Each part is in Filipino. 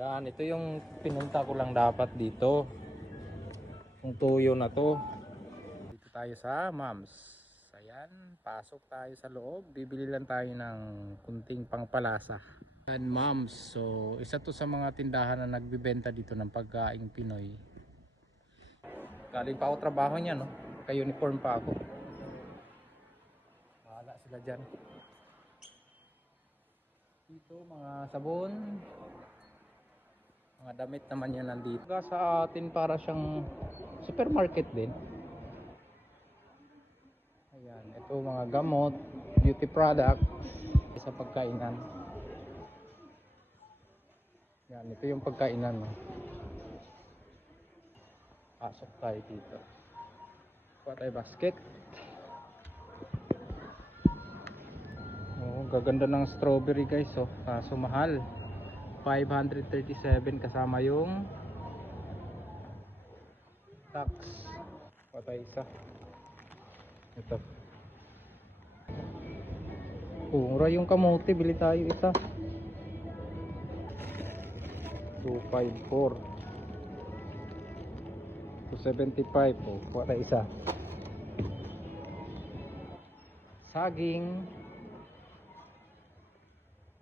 Yan, ito yung pinunta ko lang dapat dito. Yung tuyo na to. Dito tayo sa Moms. Ayan, pasok tayo sa loob. Bibili lang tayo ng kunting pangpalasa. Yan Moms, so isa to sa mga tindahan na nagbibenta dito ng pagkaing Pinoy. Galing pa ako trabaho niya, no? Naka-uniform pa ako. Bahala sila dyan. Dito mga sabon, mga damit naman yan nandito. Sa atin para siyang supermarket din. Ayan, ito mga gamot, beauty product sa pagkainan. Yan, ito yung pagkainan, no? Pasok tayo dito. Kuha tayo basket. Oh, gaganda ng strawberry guys, oh. Kaso mahal. 537 kasama yung tax. Kuha tayo isa. Ito. Mura yung kamote, bili tayo isa. 254. 275 po. Kuha tayo isa. Saging.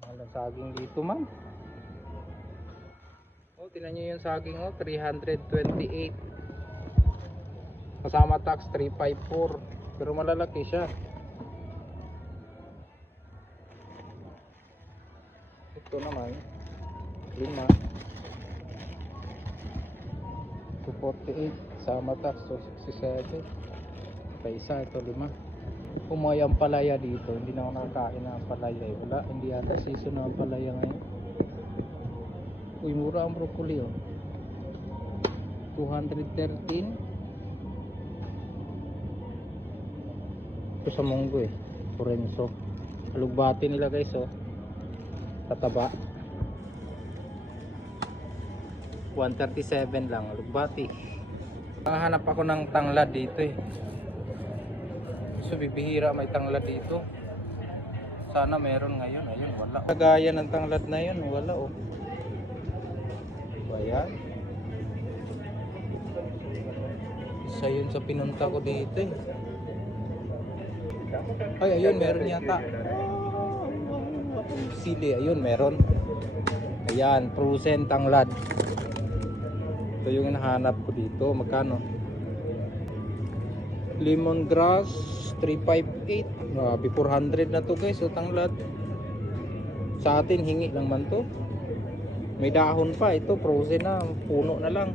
Mahal ang saging dito, ma'am. Oh, tingnan nyo yung saging, oh, 328. Kasama tax 354. Pero malalaki siya. Ito naman 5. 248 sama tax, so 67. Paisa, ito 5. Kumain ang palaya dito, hindi na ako nakakain ng palaya, eh. Wala, hindi yata season ng palaya ngayon. Uy, mura ang broccoli, oh. 213. Ito sa munggo, eh. Lorenzo. Alugbati nila guys, oh. Tataba. 137 lang, alugbati. Hanap ako ng tanglad dito, eh. So bibihira may tanglad dito. Sana meron ngayon. Ayun, wala. Kagaya ng tanglad na yun, wala, oh. Ayan. Isa yun sa pinunta ko dito, eh. Ay, ayun, meron yata. Sili, ayun, meron. Ayan, frozen tanglad. Ito yung nahanap ko dito. Magkano? Lemongrass 358. Grabe, 400 na to guys, o tanglad. Sa atin hingi lang man to. May dahon pa, ito frozen na, puno na lang.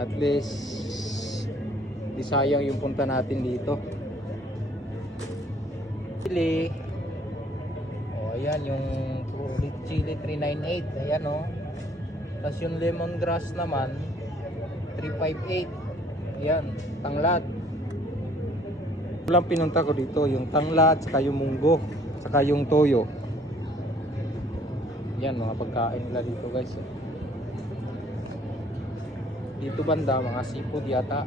At least di sayang yung punta natin dito. Chili. Oh, ayan yung red chili 398. Ayan, oh. Tapos yung lemongrass naman 358. Ayan, tanglad. Walang pinunta ko dito, yung tanglad, saka yung munggo, saka yung toyo. Yan, mga pagkain nila dito guys. Dito banda, mga seafood yata.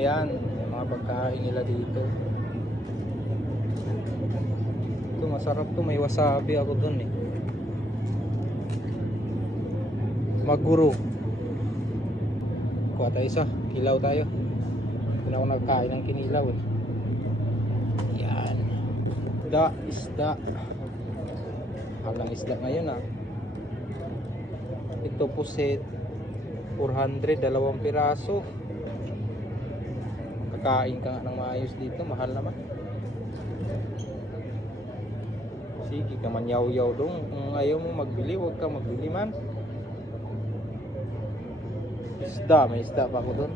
Ayan, mga pagkain nila dito. Ito, masarap to, may wasabi ako dun, eh. Maguro. Kuha tayo isa, kilaw tayo. Hindi na ako nagkain ng kinilaw, eh. Yan. Isda. Halang isda ngayon, ah. Ito puset 400, 2 piraso. Kakain ka nga ng maayos dito, mahal naman. Sige ka man yaw-yaw dong. Kung ayaw mo magbili, huwag ka magbili man. Isda, may isda pa ako doon.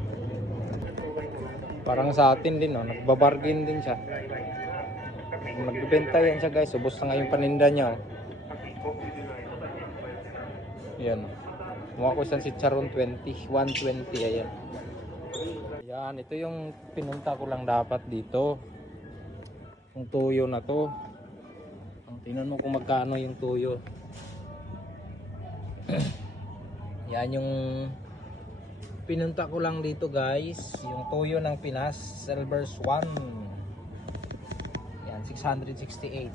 Parang sa atin din, no? Nagbabargain din siya. Nagbibenta yan siya guys, ubos na nga yung paninda niya, oh. Yan, mukha ko isang chicharon 120, ayan. Yan, ito yung pinunta ko lang dapat dito. Yung tuyo na to. Tingnan mo kung magkano yung tuyo. Yan yung pinunta ko lang dito guys, yung tuyo ng Pinas Silver Swan. Yan, 668.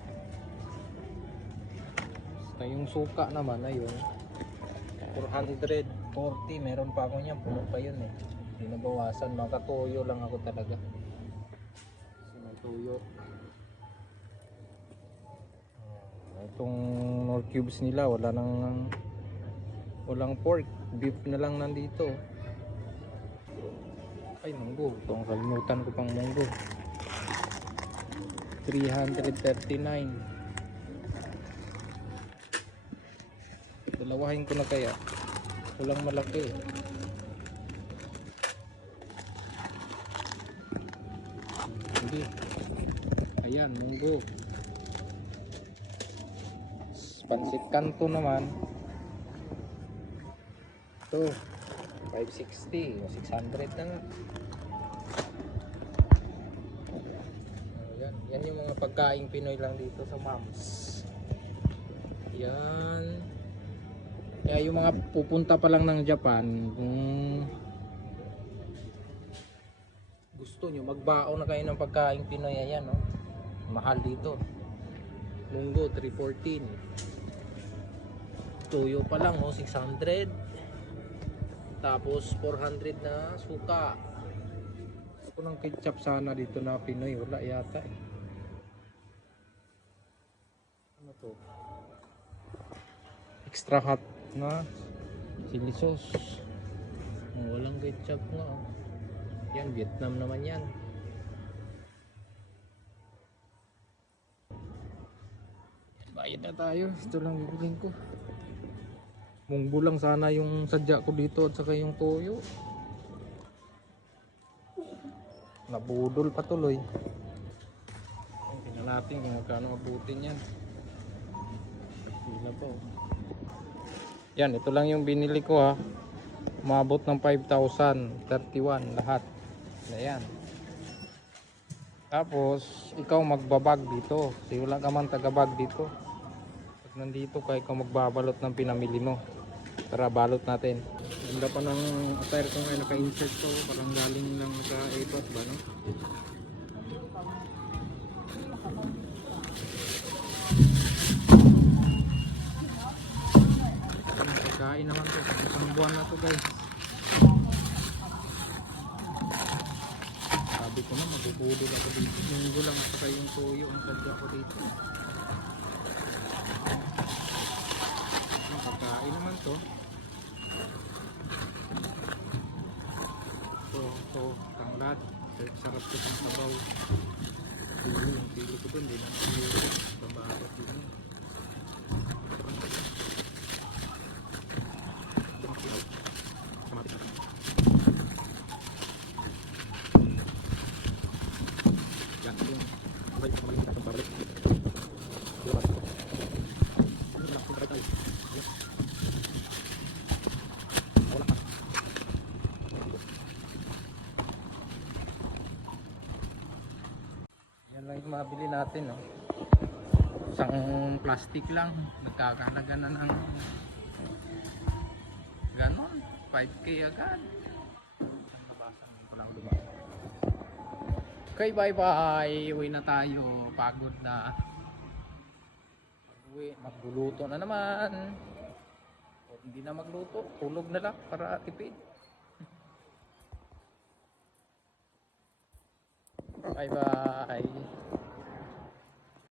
Na yung suka naman, ayun. 440. Meron pa ako niyan. Puno pa yun eh. Hindi nabawasan. Makatuyo lang ako talaga. Kasi may tuyo. Itong Nor cubes nila, walang pork. Beef na lang nandito. Ay, munggo. Itong kalimutan ko pang munggo. 339. Dalawahin ko na kaya. Walang malaki. Hindi. Ayan, munggo. Pansit kanto naman. Ito. 560 o 600 na nga. Yan yung mga pagkaing Pinoy lang dito sa Moms. Yan. Kaya yung mga pupunta pa lang ng Japan, kung gusto nyo magbaon na kayo ng pagkaing Pinoy, ayan, no? Mahal dito. Munggo 314. Tuyo pa lang, 600. Tapos 400 na suka. Ako ng ketchup sana dito na Pinoy, wala yata eh. Ano to? Extra hot na chili sauce. Walang ketchup nga. Yan, Vietnam naman yan. Bayad na tayo. Ito lang bibilin ko. Munggo lang sana yung sadya ko dito at saka yung toyo. Nabudol pa tuloy. Tingnan natin kung magkano abutin yan. Pila pa oh. Yan, ito lang yung binili ko ha. Umabot ng 5,031 lahat. Ayan. Tapos ikaw magbabag dito. Kasi wala ka man tagabag dito. Pag nandito ka, ikaw magbabalot ng pinamili mo. Tara, balot natin. Ganda pa ng attire ko ngayon, naka-insert ko. Parang galing lang naka-airpot ba, no? Pagkain naman to. Isang buwan na to, guys. Sabi ko na, magubudol ako dito. Munggo lang at saka yung toyo ang sadya ko dito. Ang pagkain naman to. Ito, tanglad. Sarap ko ng sabaw. Yung pili ko dun, hindi na nakaluto. Babarat din. Yan lang yung mabili natin, no? Isang plastic lang, nagkakalaga na ng ganon, 5K agad. Okay, bye bye, uwi na tayo, pagod na. Uwi, magluluto na naman. O hindi na magluto, tulog na lang para tipid. Bye bye.